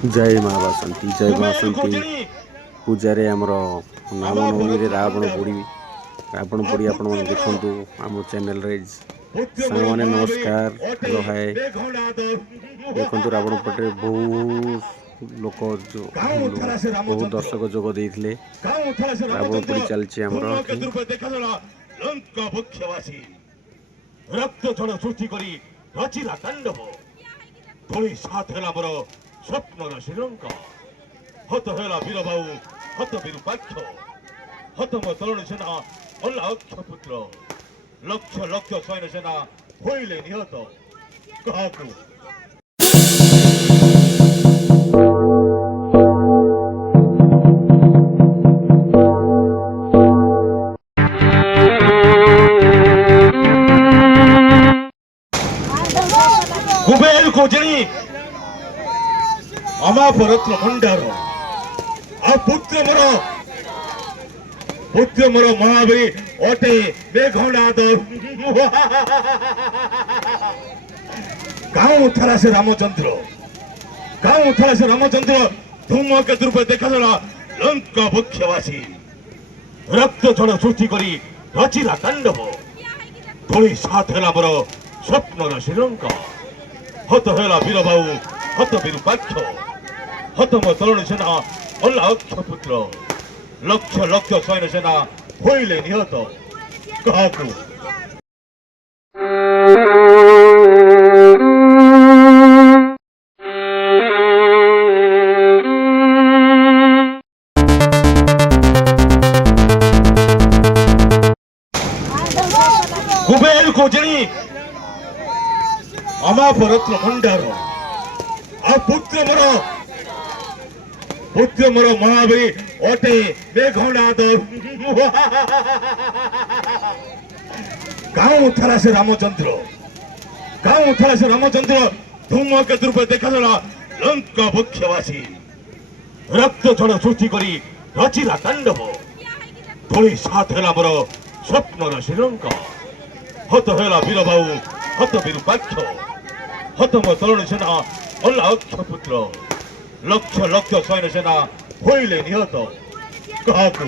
जय माँ बासंती जय बासंती पूजारे आमर नाम नवमी रावण पोड़ी आपण मैंने देखु आम चैनल रे सांग मैंने नमस्कार हेलो हाय देखु रावण पटे बहु लोक बहु दर्शक जोग देते रावण पोड़ी चलती रक्त झड़ सृष्टि करी रचिला तांडव धूली साथ है मोर स्वप्नर श्रीलंका हत है वीर बाऊ हत विरूपाक्ष हत मो तरुणी सेना मल्ला अक्षपुत्र लक्ष लक्ष सैन्य सेना होइले निहत काहाकु कुबेर को जनी अमापरत्न भंडार आ पुत्र मोर महावीर अटे मेघनाद गाँव थारा से रामचंद्र धूमकेतु रूपे देखादेला लंका मुख्यवासी रक्त झड़ सृष्टि करी रचिला तांडव धूली साथ है मोर स्वप्नर श्रीलंका हत है वीर बाऊ हत विरूपाक्ष हत मो तरुणी सेना मल्ला अक्षपुत्र लक्ष लक्ष सैन्य सेना होइले निहत काहाकु कुबेर को जनी अमापरत्न भंडार आ पुत्र मोर महावीर अटे मेघनाद गाँव थारा से रामचंद्र धूमकेतु रूपे देखादेला लंका मुख्यवासी रक्त झड़ सृष्टि करी रचिला तांडव धूली साथ है मोर स्वप्नर श्रीलंका हत है वीर बाऊ हत विरूपाक्ष हत मो तरुणी सेना मल्ला अक्षपुत्र लक्ष लक्ष सैन्य सेना होइले निहत काहाकु